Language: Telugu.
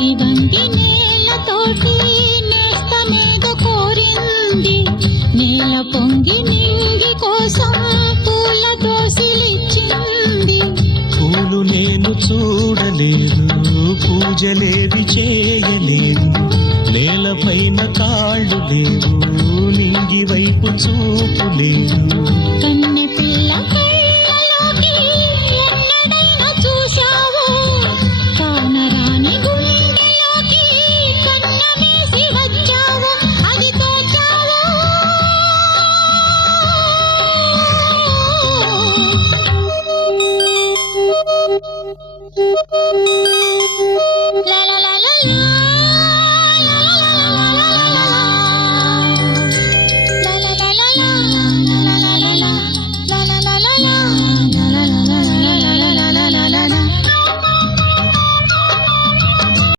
వంగి వంగి నేలతోటి నేస్తమేదో కోరింది. నేల పొంగి నింగి కోసం పూల దోసిలిచ్చింది. పూలు నేను చూడలేదు, పూజలేవి చేయలేదు. నేలపైన కాళ్ళు లేవు, నింగి వైపు చూపు లేదు.